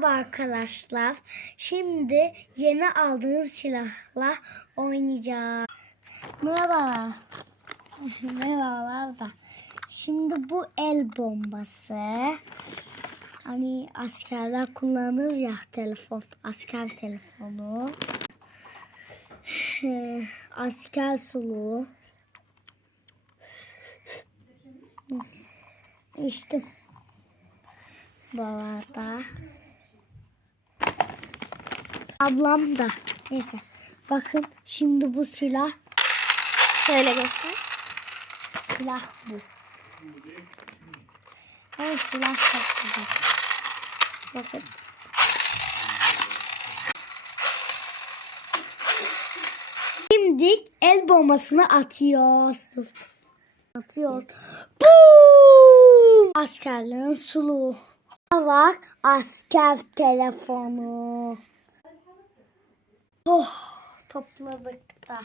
Merhaba arkadaşlar. Şimdi yeni aldığım silahla oynayacağım. Merhabalar. Merhabalar da. Şimdi bu el bombası. Hani askerler kullanır ya telefon. Asker telefonu. Asker suluğu. İşte Balarda. Ablam da. Neyse. Bakın şimdi bu silah. Şöyle göster. Silah bu. Evet silah çok güzel. Bakın. Şimdi el bombasını atıyoruz. Atıyoruz. Boom! Askerlerin suluğu. Var asker telefonu. Oh topladık da.